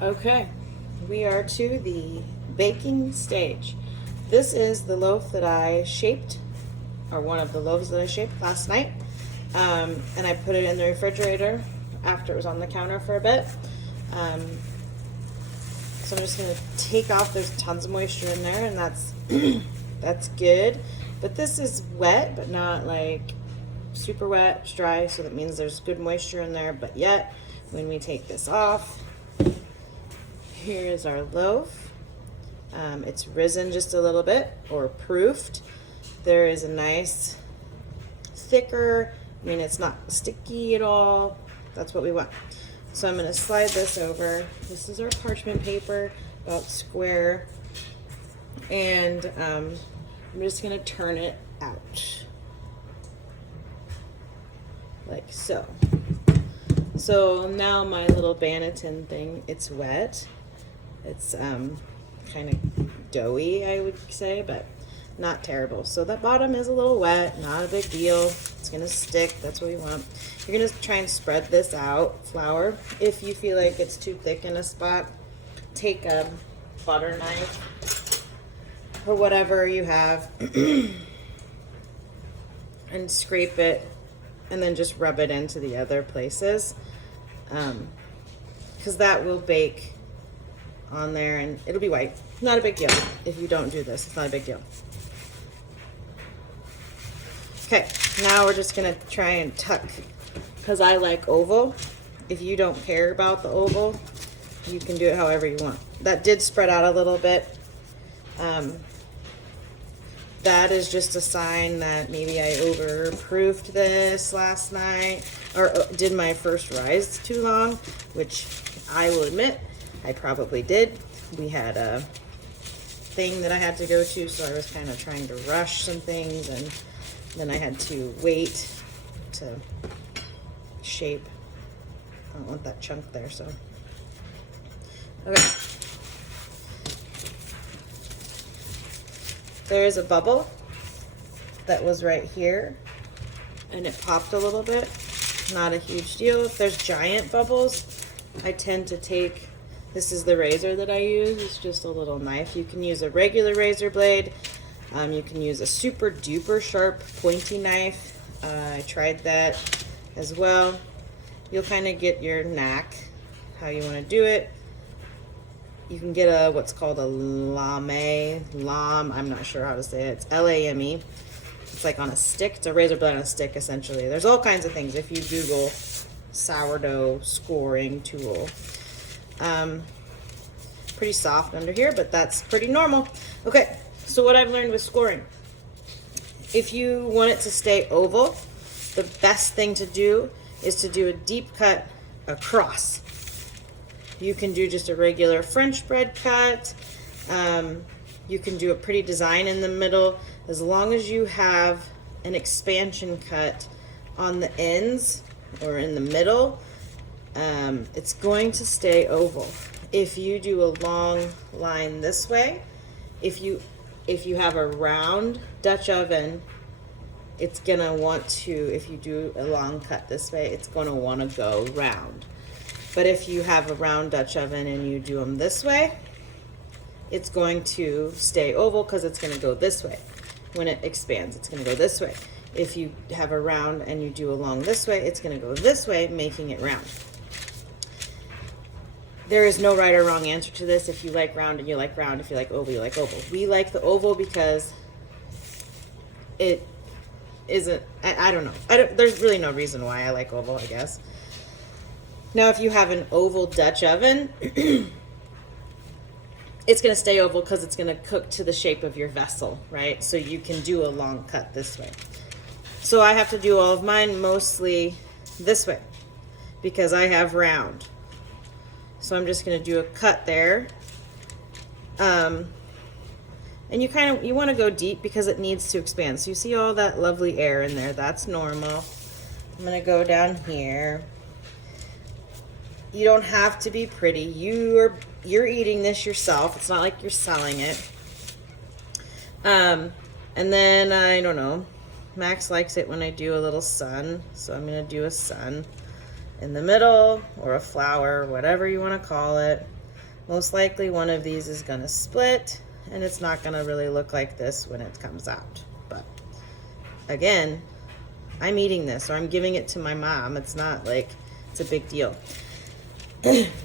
Okay, we are to the baking stage. This is the loaf that I shaped, or one of the loaves that I shaped last night. And I put it in the refrigerator after it was on the counter for a bit. Um, so I'm just gonna take off, there's tons of moisture in there, and that's that's good. But this is wet, but not like super wet, it's dry, so that means there's good moisture in there. But yet, when we take this off, here's our loaf. It's risen just a little bit, or proofed. There is a nice thicker, I mean, it's not sticky at all. That's what we want. So I'm going to slide this over. This is our parchment paper, about square. And I'm just going to turn it out. Like so. So now my little Banneton thing, it's wet. It's kind of doughy, I would say, but not terrible. So that bottom is a little wet, not a big deal. It's gonna stick, that's what we want. You're gonna try and spread this out, flour. If you feel like it's too thick in a spot, take a butter knife or whatever you have and scrape it, and then just rub it into the other places. Because that will bake on there and it'll be white. Not a big deal if you don't do this. It's not a big deal. Okay, now we're just gonna try and tuck, because I like oval. If you don't care about the oval, you can do it however you want. That did spread out a little bit. That is just a sign that maybe I overproofed this last night, or did my first rise too long, which I will admit I probably did. We had a thing that I had to go to, so I was kind of trying to rush some things, and then I had to wait to shape. I don't want that chunk there, so. Okay. There is a bubble that was right here, and it popped a little bit. Not a huge deal. If there's giant bubbles, I tend to take, this is the razor that I use. It's just a little knife. You can use a regular razor blade. You can use a super duper sharp pointy knife. I tried that as well. You'll kind of get your knack, how you want to do it. You can get a what's called a lame, I'm not sure how to say it. It's Lame. It's like on a stick. It's a razor blade on a stick, essentially. There's all kinds of things if you Google sourdough scoring tool. Pretty soft under here, but that's pretty normal. Okay, so what I've learned with scoring. If you want it to stay oval, the best thing to do is to do a deep cut across. You can do just a regular French bread cut. You can do a pretty design in the middle. As long as you have an expansion cut on the ends or in the middle, it's going to stay oval. If you do a long line this way, if you have a round Dutch oven, it's gonna want to, if you do a long cut this way, it's gonna want to go round. But if you have a round Dutch oven and you do them this way, it's going to stay oval because it's going to go this way. When it expands, it's going to go this way. If you have a round and you do a long this way, it's going to go this way, making it round. There is no right or wrong answer to this. If you like round and you like round, if you like oval, you like oval. We like the oval because it isn't, I don't know. There's really no reason why I like oval, I guess. Now, if you have an oval Dutch oven, it's going to stay oval because it's going to cook to the shape of your vessel, right? So you can do a long cut this way. So I have to do all of mine mostly this way because I have round. So I'm just going to do a cut there. And you want to go deep because it needs to expand. So you see all that lovely air in there. That's normal. I'm going to go down here. You don't have to be pretty. You're eating this yourself. It's not like you're selling it. And then, I don't know, Max likes it when I do a little sun. So I'm going to do a sun in the middle, or a flower, whatever you want to call it. most likely one of these is gonna split, and it's not gonna really look like this when it comes out. But again, I'm eating this, or I'm giving it to my mom. It's not like it's a big deal.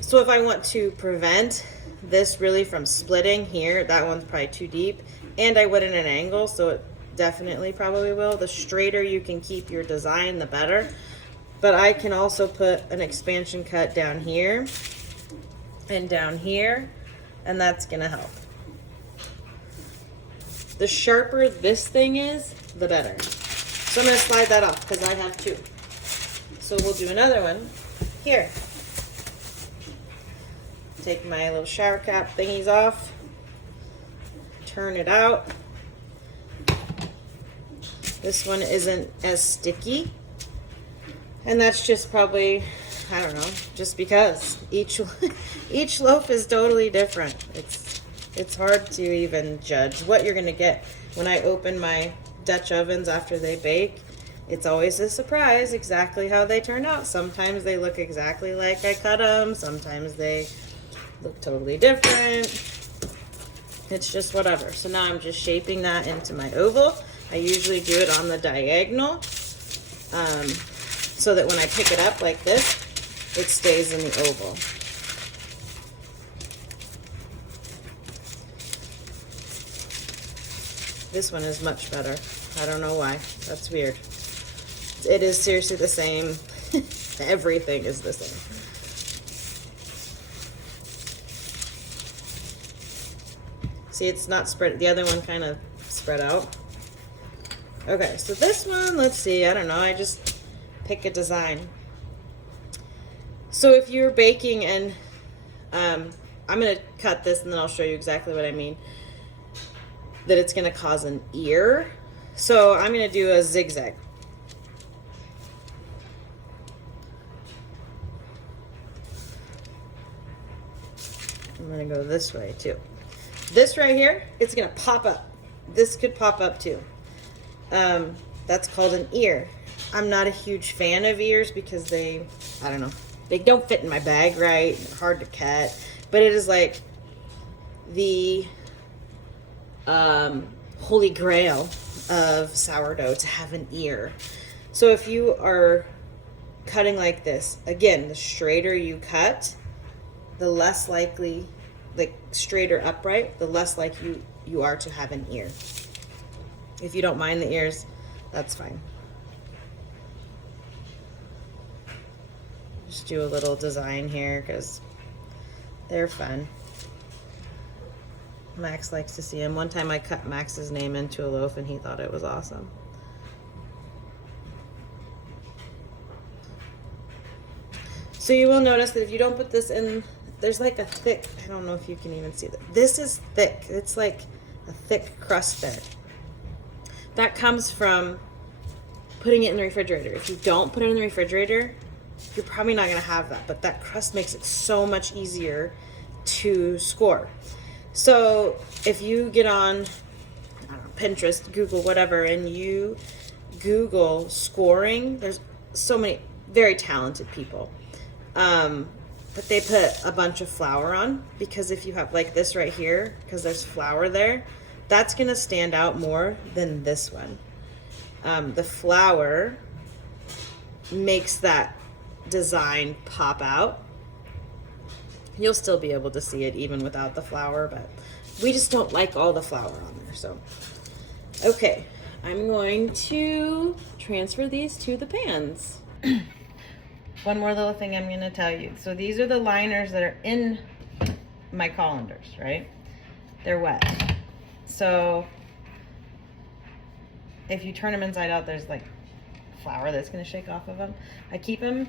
So if I want to prevent this really from splitting here, that one's probably too deep, and I went in an angle, so it definitely probably will. The straighter you can keep your design, the better. But I can also put an expansion cut down here and down here, and that's gonna help. The sharper this thing is, the better. So I'm gonna slide that off because I have two. So we'll do another one here. Take my little shower cap thingies off, turn it out. This one isn't as sticky, and that's just probably, I don't know, just because each loaf is totally different. It's hard to even judge what you're gonna get. When I open my Dutch ovens after they bake, it's always a surprise exactly how they turn out. Sometimes they look exactly like I cut them. Sometimes they look totally different. It's just whatever. So now I'm just shaping that into my oval. I usually do it on the diagonal, so that when I pick it up like this, it stays in the oval. This one is much better. I don't know why. That's weird. It is seriously the same. Everything is the same. See, it's not spread. The other one kind of spread out. Okay, so this one, let's see. I don't know. I just pick a design. So if you're baking and I'm going to cut this and then I'll show you exactly what I mean. That it's going to cause an ear. So I'm going to do a zigzag. I'm going to go this way too. This right here, it's going to pop up. This could pop up too. That's called an ear. I'm not a huge fan of ears because they, I don't know, they don't fit in my bag right. They're hard to cut. But it is like the holy grail of sourdough to have an ear. So if you are cutting like this, again, the straighter you cut, the less likely, like straighter upright, the less likely you are to have an ear. If you don't mind the ears, that's fine. Just do a little design here because they're fun. Max likes to see them. One time I cut Max's name into a loaf and he thought it was awesome. So you will notice that if you don't put this in, there's like a thick, I don't know if you can even see that. This is thick. It's like a thick crust there. That comes from putting it in the refrigerator. If you don't put it in the refrigerator, you're probably not going to have that. But that crust makes it so much easier to score. So if you get on, I don't know, Pinterest, Google, whatever, and you Google scoring, there's so many very talented people. But they put a bunch of flour on, because if you have like this right here, because there's flour there, that's going to stand out more than this one. The flour makes that design pop out. You'll still be able to see it even without the flour, but we just don't like all the flour on there. So, okay, I'm going to transfer these to the pans. One more little thing I'm going to tell you. So these are the liners that are in my colanders, right? They're wet. So if you turn them inside out, there's like flour that's going to shake off of them. I keep them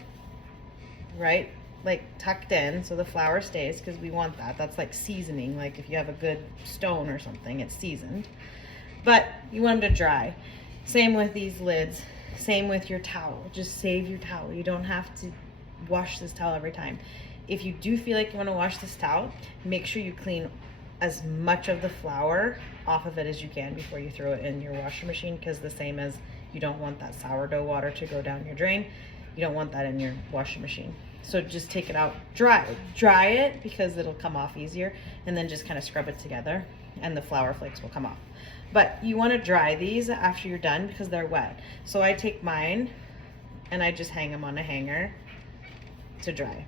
right, like tucked in so the flour stays, because we want that. That's like seasoning. Like if you have a good stone or something, it's seasoned. But you want them to dry. Same with these lids. Same with your towel. Just save your towel. You don't have to wash this towel every time. If you do feel like you want to wash this towel, make sure you clean as much of the flour off of it as you can before you throw it in your washing machine, because the same as you don't want that sourdough water to go down your drain, you don't want that in your washing machine. So just take it out, dry it because it'll come off easier, and then just kind of scrub it together and the flour flakes will come off. But you want to dry these after you're done because they're wet. So I take mine and I just hang them on a hanger to dry.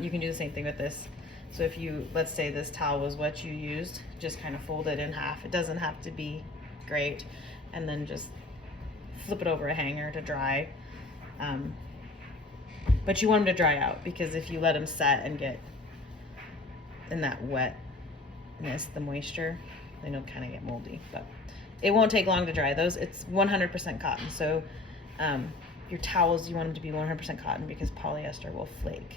You can do the same thing with this. So if you, let's say this towel was what you used, just kind of fold it in half. It doesn't have to be great. And then just flip it over a hanger to dry. But you want them to dry out because if you let them set and get in that wetness, the moisture, then it'll kind of get moldy. But it won't take long to dry those. It's 100% cotton. So your towels, you want them to be 100% cotton because polyester will flake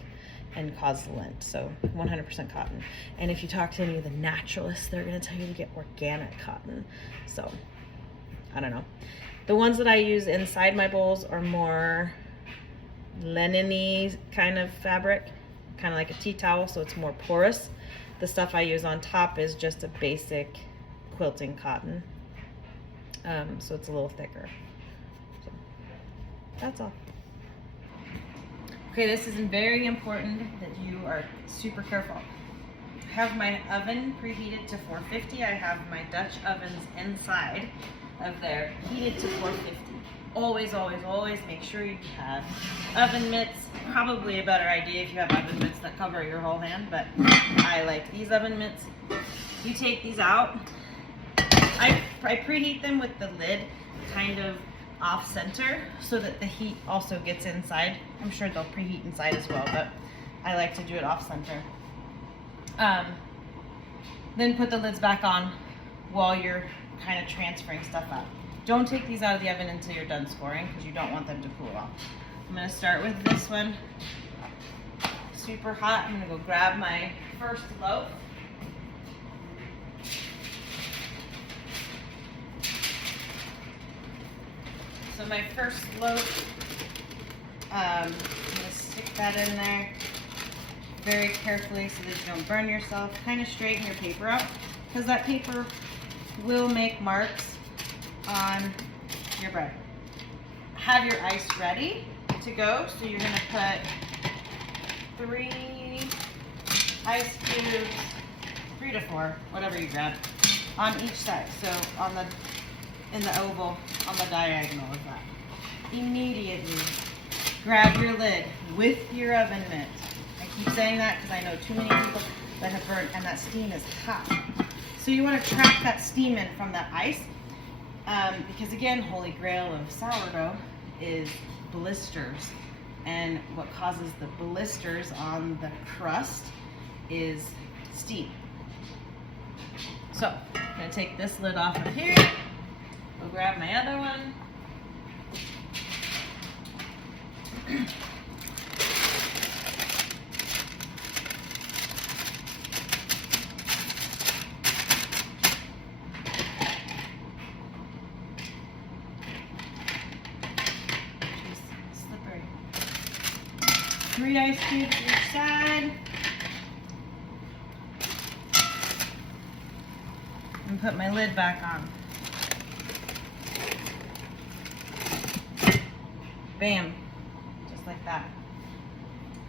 and cause lint. So 100% cotton. And if you talk to any of the naturalists, they're going to tell you to get organic cotton. So I don't know. The ones that I use inside my bowls are more linen-y kind of fabric, kind of like a tea towel, so it's more porous. The stuff I use on top is just a basic quilting cotton, so it's a little thicker. So that's all. Okay, this is very important that you are super careful. I have my oven preheated to 450. I have my Dutch ovens inside of there heated to 450. Always, always, always make sure you have oven mitts. Probably a better idea if you have oven mitts that cover your whole hand, but I like these oven mitts. You take these out. I preheat them with the lid kind of off center so that the heat also gets inside. I'm sure they'll preheat inside as well, but I like to do it off center. Then put the lids back on while you're kind of transferring stuff out. Don't take these out of the oven until you're done scoring because you don't want them to cool off. I'm going to start with this one. Super hot. I'm going to go grab my first loaf. So my first loaf, I'm going to stick that in there very carefully so that you don't burn yourself. Kind of straighten your paper out because that paper will make marks on your bread. Have your ice ready to go. So you're going to put 3 ice cubes, 3 to 4, whatever you grab, on each side. So on the in the oval, on the diagonal of that. Immediately grab your lid with your oven mitt. I keep saying that because I know too many people that have burnt, and that steam is hot. So you want to trap that steam in from that ice. Because again, holy grail of sourdough is blisters, and what causes the blisters on the crust is steam. So I'm going to take this lid off of here, go grab my other one. Slippery. 3 ice cubes each side. And put my lid back on. Bam. Just like that.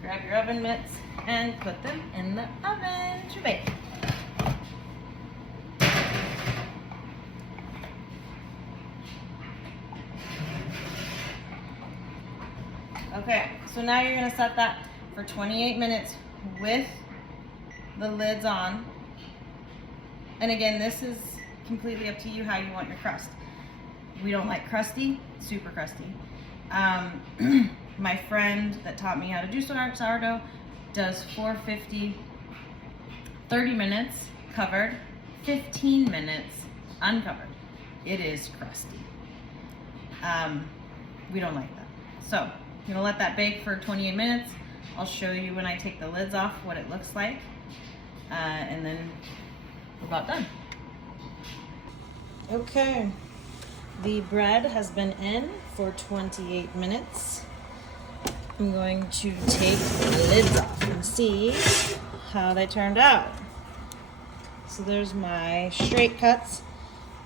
Grab your oven mitts and put them in the oven to bake. Okay, so now you're going to set that for 28 minutes with the lids on. And again, this is completely up to you how you want your crust. We don't like crusty, super crusty. My friend that taught me how to do sourdough does 450, 30 minutes covered, 15 minutes uncovered. It is crusty. We don't like that. So I'm gonna let that bake for 28 minutes. I'll show you when I take the lids off what it looks like, and then we're about done. Okay, the bread has been in for 28 minutes. I'm going to take the lids off and see how they turned out. So there's my straight cuts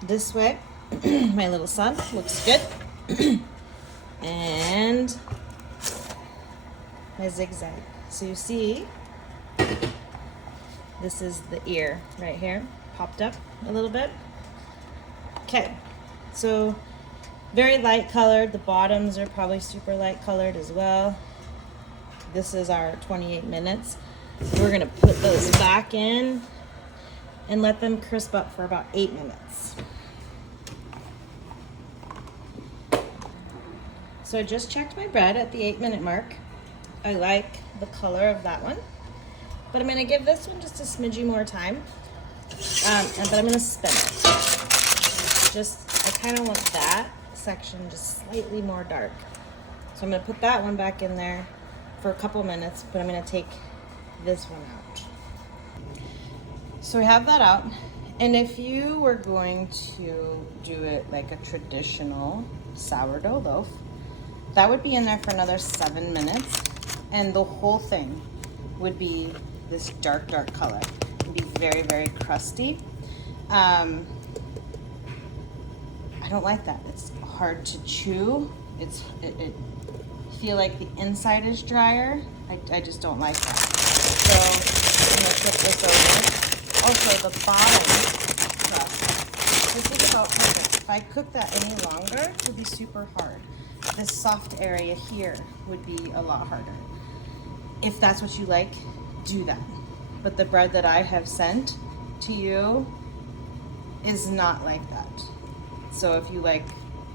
this way. My little son looks good. And my zigzag. So you see, this is the ear right here, popped up a little bit. Okay, so very light colored. The bottoms are probably super light colored as well. This is our 28 minutes. We're gonna put those back in and let them crisp up for about 8 minutes. So I just checked my bread at the 8-minute mark. I like the color of that one, but I'm gonna give this one just a smidgy more time. But I'm gonna spin it. I kind of want that section just slightly more dark. So I'm gonna put that one back in there for a couple minutes, but I'm gonna take this one out. So we have that out. And if you were going to do it like a traditional sourdough loaf, that would be in there for another 7 minutes, and the whole thing would be this dark, dark color. It'd be very, very crusty. I don't like that. It's hard to chew. It feel like the inside is drier. I just don't like that. So I'm gonna flip this over. Also, the bottom crust. So think about perfect. If I cook that any longer, it would be super hard. This soft area here would be a lot harder. If that's what you like, do that. But the bread that I have sent to you is not like that. So if you like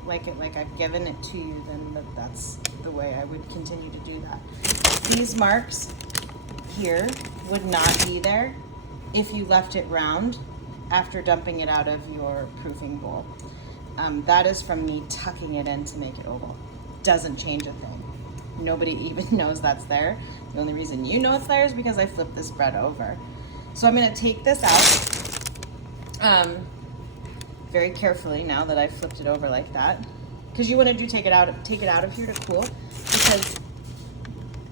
it like I've given it to you, then that's the way I would continue to do that. These marks here would not be there if you left it round after dumping it out of your proofing bowl. That is from me tucking it in to make it oval. Doesn't change a thing. Nobody even knows that's there. The only reason you know it's there is because I flipped this bread over. So I'm gonna take this out very carefully now that I've flipped it over like that. Because you wanna take it out of here to cool, because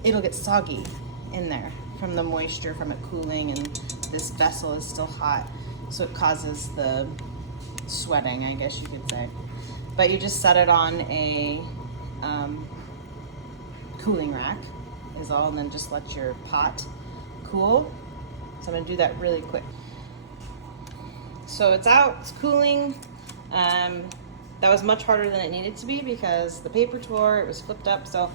it'll get soggy in there from the moisture from it cooling, and this vessel is still hot. So it causes the sweating, I guess you could say. But you just set it on a cooling rack is all, and then just let your pot cool. So I'm gonna do that really quick. So it's out, it's cooling. That was much harder than it needed to be because the paper tore, it was flipped up. So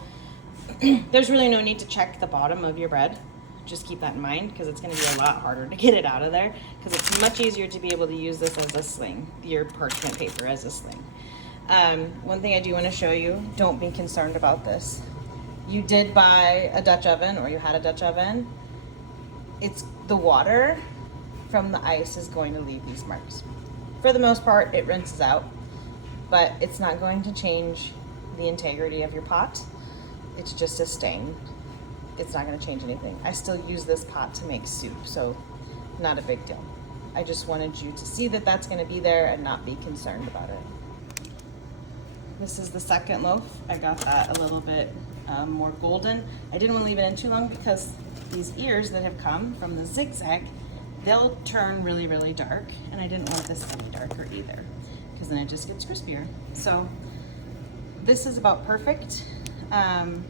there's really no need to check the bottom of your bread. Just keep that in mind, because it's gonna be a lot harder to get it out of there, because it's much easier to be able to use this as a sling, your parchment paper as a sling. One thing I do want to show you, don't be concerned about this. You did buy a Dutch oven, or you had a Dutch oven. It's the water from the ice is going to leave these marks. For the most part, it rinses out, but it's not going to change the integrity of your pot. It's just a stain. It's not going to change anything. I still use this pot to make soup, so not a big deal. I just wanted you to see that that's going to be there and not be concerned about it. This is the second loaf. I got that a little bit more golden. I didn't want to leave it in too long because these ears that have come from the zigzag, they'll turn really, really dark, and I didn't want this any darker either, because then it just gets crispier. So this is about perfect. I'm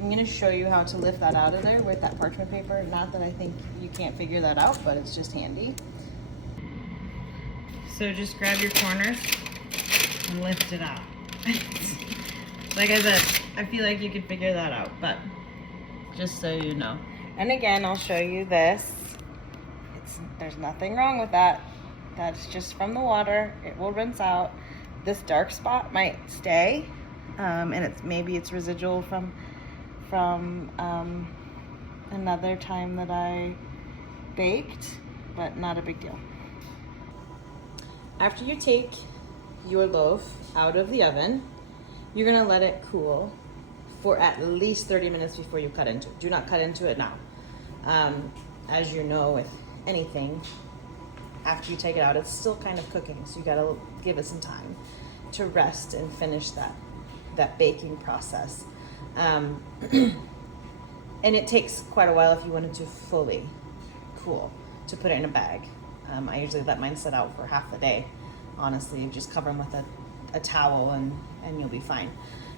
going to show you how to lift that out of there with that parchment paper. Not that I think you can't figure that out, but it's just handy. So just grab your corners and lift it out. Like I said, I feel like you could figure that out, but just so you know. And again, I'll show you this. There's nothing wrong with that. That's just from the water. It will rinse out. This dark spot might stay, and maybe it's residual from another time that I baked, but not a big deal. After you take your loaf out of the oven, you're gonna let it cool for at least 30 minutes before you cut into it. Do not cut into it now. As you know, with anything, after you take it out, it's still kind of cooking, so you gotta give it some time to rest and finish that baking process. And it takes quite a while if you want it to fully cool to put it in a bag. I usually let mine sit out for half the day. Honestly, you just cover them with a towel and you'll be fine.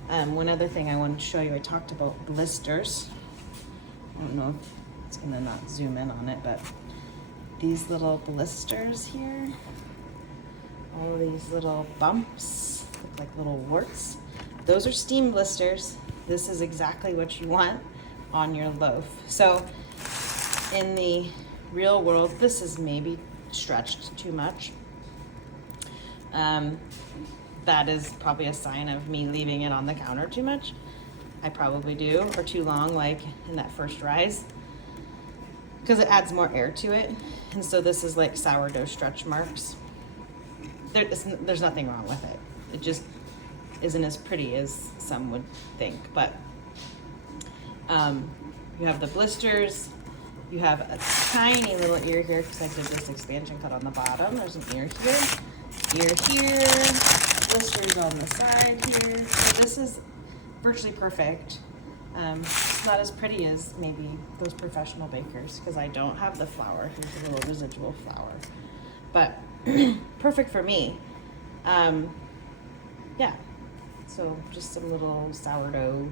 One other thing I wanted to show you, I talked about blisters. I don't know if it's gonna not zoom in on it, but these little blisters here, all of these little bumps, look like little warts. Those are steam blisters. This is exactly what you want on your loaf. So in the real world, this is maybe stretched too much. That is probably a sign of me leaving it on the counter too much. I probably do, or too long, like in that first rise, because it adds more air to it. And so this is like sourdough stretch marks. There's nothing wrong with it. It just isn't as pretty as some would think. But you have the blisters. You have a tiny little ear here because I did this expansion cut on the bottom. There's an ear here, blisters on the side here. So this is virtually perfect. It's not as pretty as maybe those professional bakers because I don't have the flour. Here's a little residual flour, but perfect for me. Yeah, so just some little sourdough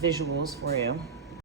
visuals for you.